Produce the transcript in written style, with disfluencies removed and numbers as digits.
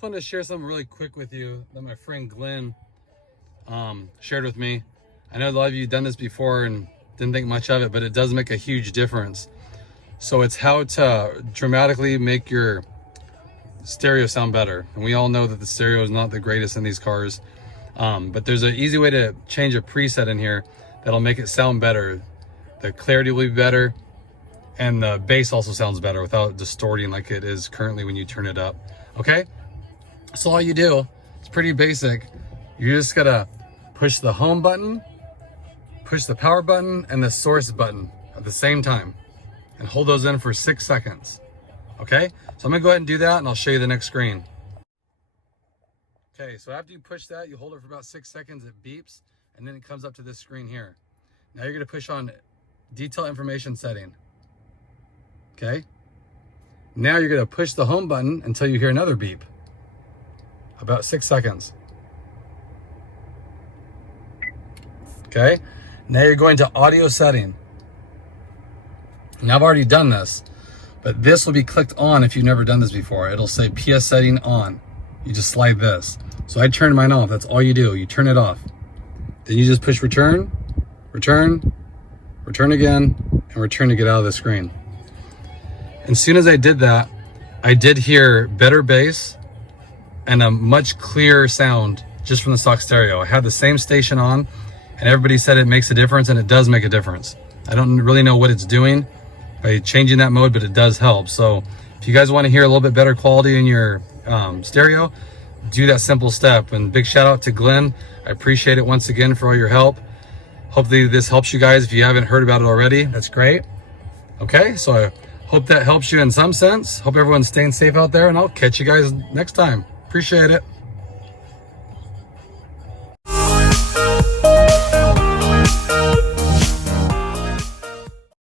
Just wanted to share something really quick with you that my friend Glenn shared with me. I know a lot of you have done this before and didn't think much of it, but it does make a huge difference. So it's how to dramatically make your stereo sound better. And we all know that the stereo is not the greatest in these cars, but there's an easy way to change a preset in here that'll make it sound better. The clarity will be better, and the bass also sounds better without distorting like it is currently when you turn it up. Okay, so all you do, it's pretty basic. You just gotta push the home button, push the power button, and the source button at the same time, and hold those in for 6 seconds. Okay, so I'm gonna go ahead and do that, and I'll show you the next screen. Okay, so after you push that, you hold it for about 6 seconds, it beeps, and then it comes up to this screen here. Now you're gonna push on detail information setting. Okay, now you're gonna push the home button until you hear another beep. About 6 seconds. Okay, now you're going to audio setting. Now I've already done this, but this will be clicked on if you've never done this before. It'll say PS setting on. You just slide this. So I turned mine off. That's all you do. You turn it off. Then you just push return, return, return again, and return to get out of the screen. And as soon as I did that, I did hear better bass and a much clearer sound just from the stock stereo. I had the same station on, and everybody said it makes a difference, and it does make a difference. I don't really know what it's doing by changing that mode, but it does help. So if you guys want to hear a little bit better quality in your stereo, do that simple step. And big shout out to Glenn. I appreciate it once again for all your help. Hopefully this helps you guys. If you haven't heard about it already, that's great. Okay, so I hope that helps you in some sense. Hope everyone's staying safe out there, and I'll catch you guys next time. Appreciate it.